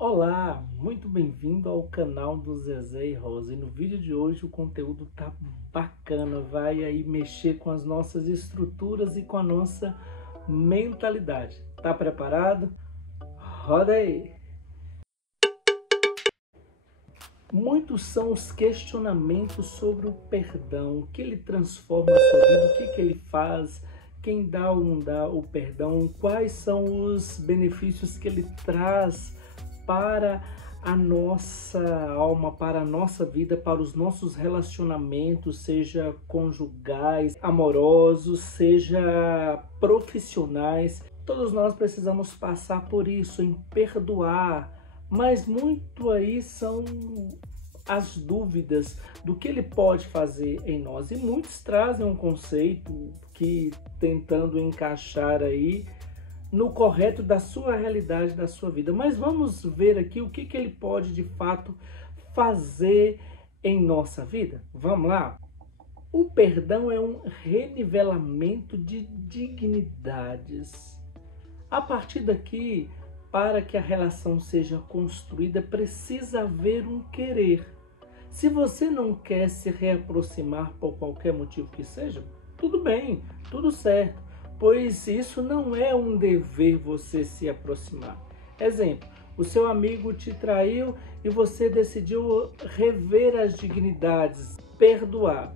Olá, muito bem-vindo ao canal do Zezé e Rosa. E no vídeo de hoje o conteúdo tá bacana, vai aí mexer com as nossas estruturas e com a nossa mentalidade. Tá preparado? Roda aí! Muitos são os questionamentos sobre o perdão, o que ele transforma a sua vida, o que ele faz, quem dá ou não dá o perdão, quais são os benefícios que ele traz para a nossa alma, para a nossa vida, para os nossos relacionamentos, seja conjugais, amorosos, seja profissionais. Todos nós precisamos passar por isso, em perdoar, mas muito aí são as dúvidas do que ele pode fazer em nós. E muitos trazem um conceito que tentando encaixar aí no correto da sua realidade, da sua vida. Mas vamos ver aqui o que ele pode de fato fazer em nossa vida. Vamos lá? O perdão é um renivelamento de dignidades. A partir daqui, para que a relação seja construída, precisa haver um querer. Se você não quer se reaproximar por qualquer motivo que seja, tudo bem, tudo certo, pois isso não é um dever você se aproximar. Exemplo, o seu amigo te traiu e você decidiu rever as dignidades, perdoar.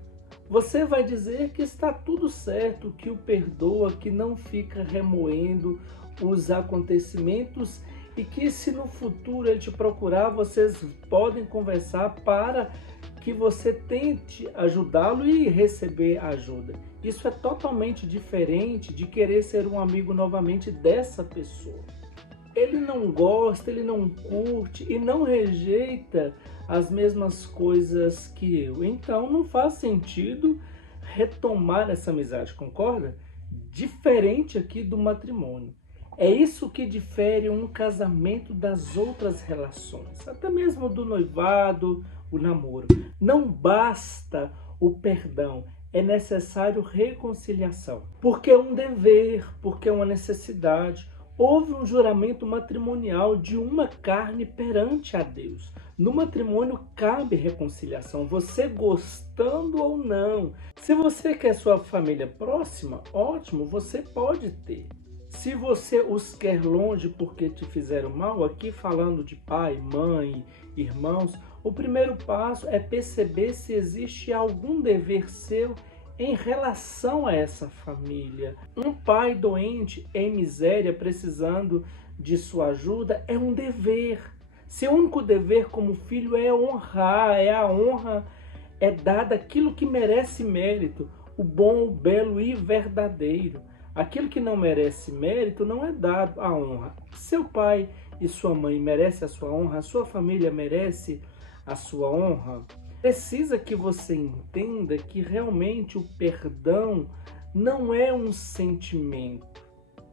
Você vai dizer que está tudo certo, que o perdoa, que não fica remoendo os acontecimentos e que se no futuro ele te procurar, vocês podem conversar para que você tente ajudá-lo e receber ajuda. Isso é totalmente diferente de querer ser um amigo novamente dessa pessoa. Ele não gosta, ele não curte e não rejeita as mesmas coisas que eu. Então não faz sentido retomar essa amizade, concorda? Diferente aqui do matrimônio. É isso que difere um casamento das outras relações, até mesmo do noivado, o namoro. Não basta o perdão, é necessário reconciliação. Porque é um dever, porque é uma necessidade. Houve um juramento matrimonial de uma carne perante a Deus. No matrimônio cabe reconciliação, você gostando ou não. Se você quer sua família próxima, ótimo, você pode ter. Se você os quer longe porque te fizeram mal, aqui falando de pai, mãe, irmãos, o primeiro passo é perceber se existe algum dever seu em relação a essa família. Um pai doente, em miséria, precisando de sua ajuda, é um dever. Seu único dever como filho é honrar, a honra é dada aquilo que merece mérito, o bom, o belo e verdadeiro. Aquilo que não merece mérito não é dado a honra. Seu pai e sua mãe merecem a sua honra, a sua família merece a sua honra. Precisa que você entenda que realmente o perdão não é um sentimento.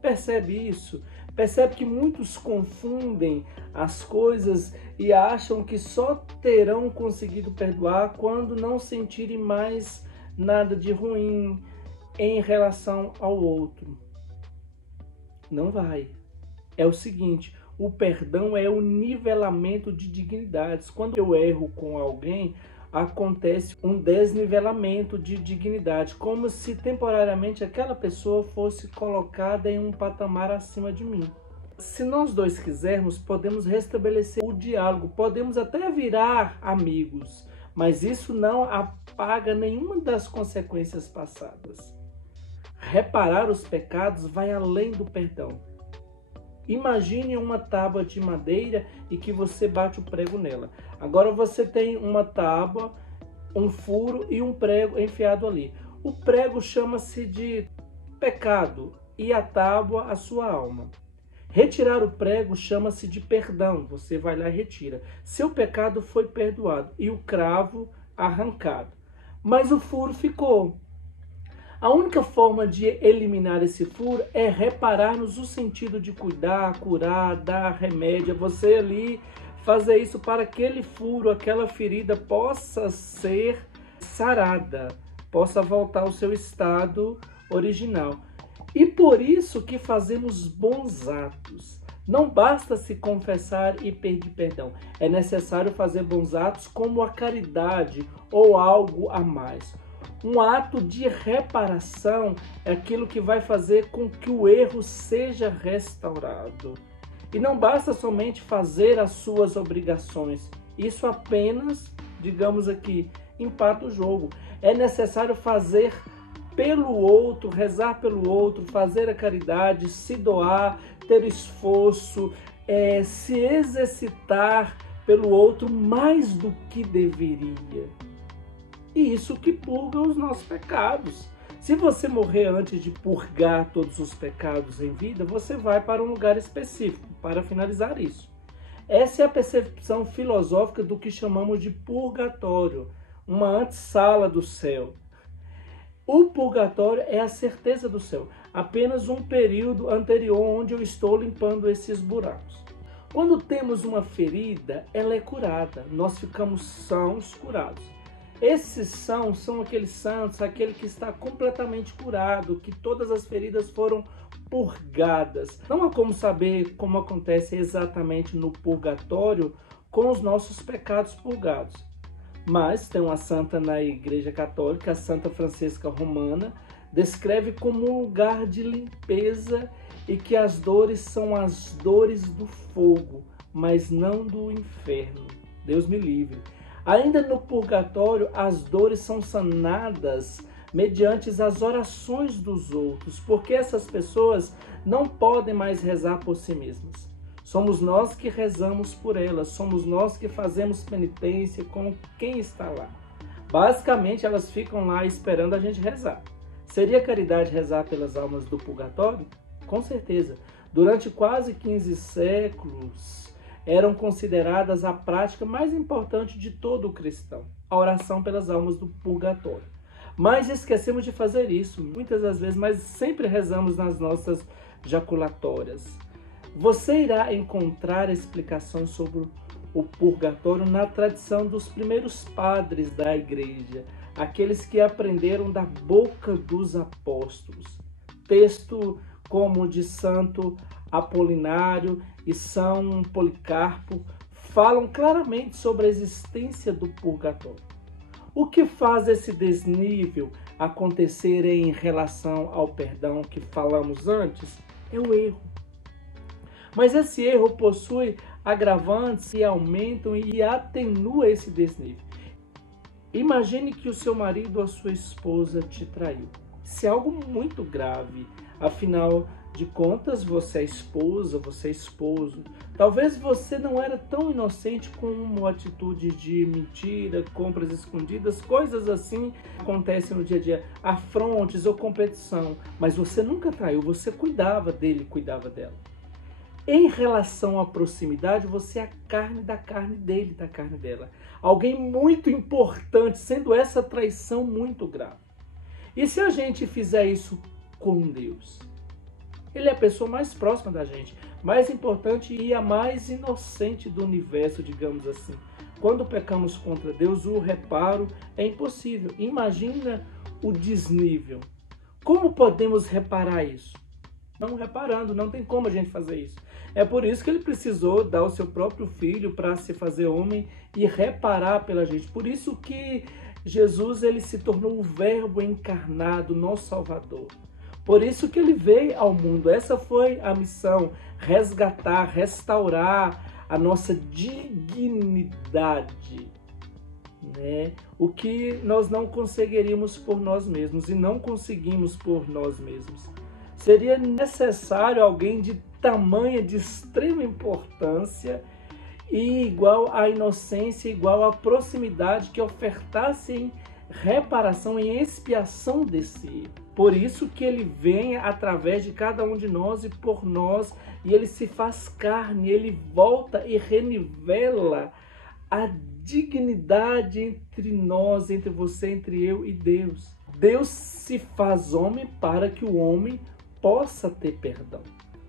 Percebe isso? Percebe que muitos confundem as coisas e acham que só terão conseguido perdoar quando não sentirem mais nada de ruim em relação ao outro. Não vai. É o seguinte, o perdão é o nivelamento de dignidades. Quando eu erro com alguém, acontece um desnivelamento de dignidade, como se temporariamente aquela pessoa fosse colocada em um patamar acima de mim. Se nós dois quisermos, podemos restabelecer o diálogo, podemos até virar amigos, mas isso não apaga nenhuma das consequências passadas. Reparar os pecados vai além do perdão. Imagine uma tábua de madeira e que você bate o prego nela. Agora você tem uma tábua, um furo e um prego enfiado ali. O prego chama-se de pecado e a tábua a sua alma. Retirar o prego chama-se de perdão. Você vai lá e retira. Seu pecado foi perdoado e o cravo arrancado. Mas o furo ficou. A única forma de eliminar esse furo é reparar-nos o sentido de cuidar, curar, dar remédio. Você ali fazer isso para aquele furo, aquela ferida possa ser sarada, possa voltar ao seu estado original. E por isso que fazemos bons atos. Não basta se confessar e pedir perdão. É necessário fazer bons atos como a caridade ou algo a mais. Um ato de reparação é aquilo que vai fazer com que o erro seja restaurado. E não basta somente fazer as suas obrigações. Isso apenas, digamos aqui, empata o jogo. É necessário fazer pelo outro, rezar pelo outro, fazer a caridade, se doar, ter esforço, se exercitar pelo outro mais do que deveria. E isso que purga os nossos pecados. Se você morrer antes de purgar todos os pecados em vida, você vai para um lugar específico para finalizar isso. Essa é a percepção filosófica do que chamamos de purgatório, uma antessala do céu. O purgatório é a certeza do céu, apenas um período anterior onde eu estou limpando esses buracos. Quando temos uma ferida, ela é curada, nós ficamos sãos, curados. Esses são aqueles santos, aquele que está completamente curado, que todas as feridas foram purgadas. Não há como saber como acontece exatamente no purgatório com os nossos pecados purgados. Mas tem uma santa na Igreja Católica, a Santa Francisca Romana, descreve como um lugar de limpeza e que as dores são as dores do fogo, mas não do inferno. Deus me livre. Ainda no purgatório, as dores são sanadas mediante as orações dos outros, porque essas pessoas não podem mais rezar por si mesmas. Somos nós que rezamos por elas, somos nós que fazemos penitência com quem está lá. Basicamente, elas ficam lá esperando a gente rezar. Seria caridade rezar pelas almas do purgatório? Com certeza. Durante quase 15 séculos, eram consideradas a prática mais importante de todo o cristão, a oração pelas almas do purgatório. Mas esquecemos de fazer isso, muitas das vezes, mas sempre rezamos nas nossas jaculatórias. Você irá encontrar explicações sobre o purgatório na tradição dos primeiros padres da igreja, aqueles que aprenderam da boca dos apóstolos. Texto como o de Santo Apolinário e São Policarpo falam claramente sobre a existência do purgatório. O que faz esse desnível acontecer em relação ao perdão que falamos antes é o erro. Mas esse erro possui agravantes que aumentam e atenuam esse desnível. Imagine que o seu marido ou a sua esposa te traiu. Isso é algo muito grave, afinal de contas, você é esposa, você é esposo. Talvez você não era tão inocente como atitude de mentira, compras escondidas, coisas assim acontecem no dia a dia, afrontes ou competição. Mas você nunca traiu, você cuidava dele, cuidava dela. Em relação à proximidade, você é a carne da carne dele, da carne dela. Alguém muito importante, sendo essa traição muito grave. E se a gente fizer isso com Deus? Ele é a pessoa mais próxima da gente, mais importante e a mais inocente do universo, digamos assim. Quando pecamos contra Deus, o reparo é impossível. Imagina o desnível. Como podemos reparar isso? Não reparando, não tem como a gente fazer isso. É por isso que ele precisou dar o seu próprio filho para se fazer homem e reparar pela gente. Por isso que Jesus ele se tornou o Verbo encarnado, nosso Salvador. Por isso que ele veio ao mundo. Essa foi a missão, resgatar, restaurar a nossa dignidade, né? O que nós não conseguiríamos por nós mesmos e não conseguimos por nós mesmos. Seria necessário alguém de tamanha, de extrema importância e igual à inocência, igual à proximidade que ofertasse em reparação, em expiação desse erro. Por isso que ele vem através de cada um de nós e por nós, e ele se faz carne, ele volta e renivela a dignidade entre nós, entre você, entre eu e Deus. Deus se faz homem para que o homem possa ter perdão.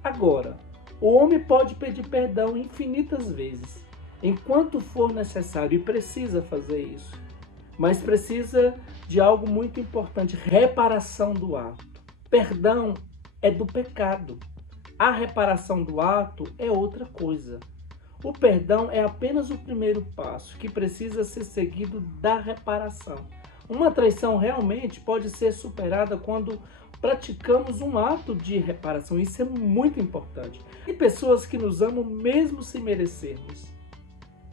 Agora, o homem pode pedir perdão infinitas vezes, enquanto for necessário, e precisa fazer isso. Mas precisa de algo muito importante, reparação do ato. Perdão é do pecado. A reparação do ato é outra coisa. O perdão é apenas o primeiro passo, que precisa ser seguido da reparação. Uma traição realmente pode ser superada quando praticamos um ato de reparação. Isso é muito importante. Tem pessoas que nos amam mesmo sem merecermos.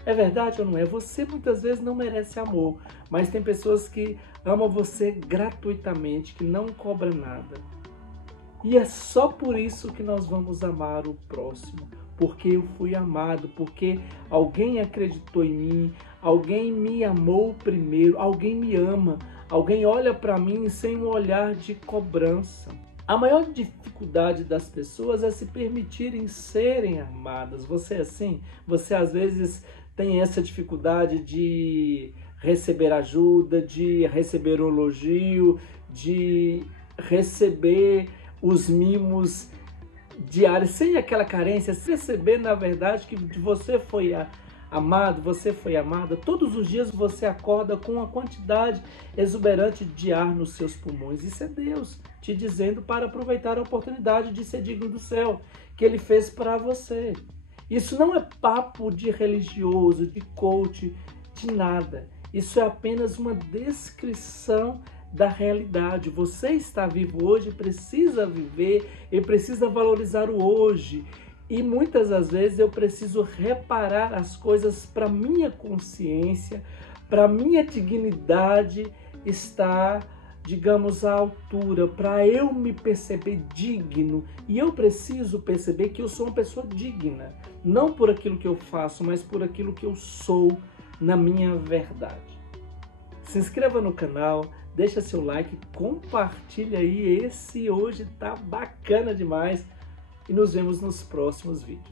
É verdade ou não é? Você muitas vezes não merece amor, mas tem pessoas que amam você gratuitamente, que não cobram nada. E é só por isso que nós vamos amar o próximo. Porque eu fui amado, porque alguém acreditou em mim, alguém me amou primeiro, alguém me ama, alguém olha para mim sem um olhar de cobrança. A maior dificuldade das pessoas é se permitirem serem amadas. Você é assim? Você às vezes tem essa dificuldade de receber ajuda, de receber um elogio, de receber os mimos diários, sem aquela carência, perceber na verdade que você foi amado, você foi amada. Todos os dias você acorda com uma quantidade exuberante de ar nos seus pulmões. Isso é Deus te dizendo para aproveitar a oportunidade de ser digno do céu que Ele fez para você. Isso não é papo de religioso, de coach, de nada. Isso é apenas uma descrição da realidade. Você está vivo hoje, precisa viver e precisa valorizar o hoje. E muitas das vezes eu preciso reparar as coisas para minha consciência, para minha dignidade estar, digamos, à altura, para eu me perceber digno. E eu preciso perceber que eu sou uma pessoa digna, não por aquilo que eu faço, mas por aquilo que eu sou na minha verdade. Se inscreva no canal, deixa seu like, compartilha aí, esse hoje tá bacana demais e nos vemos nos próximos vídeos.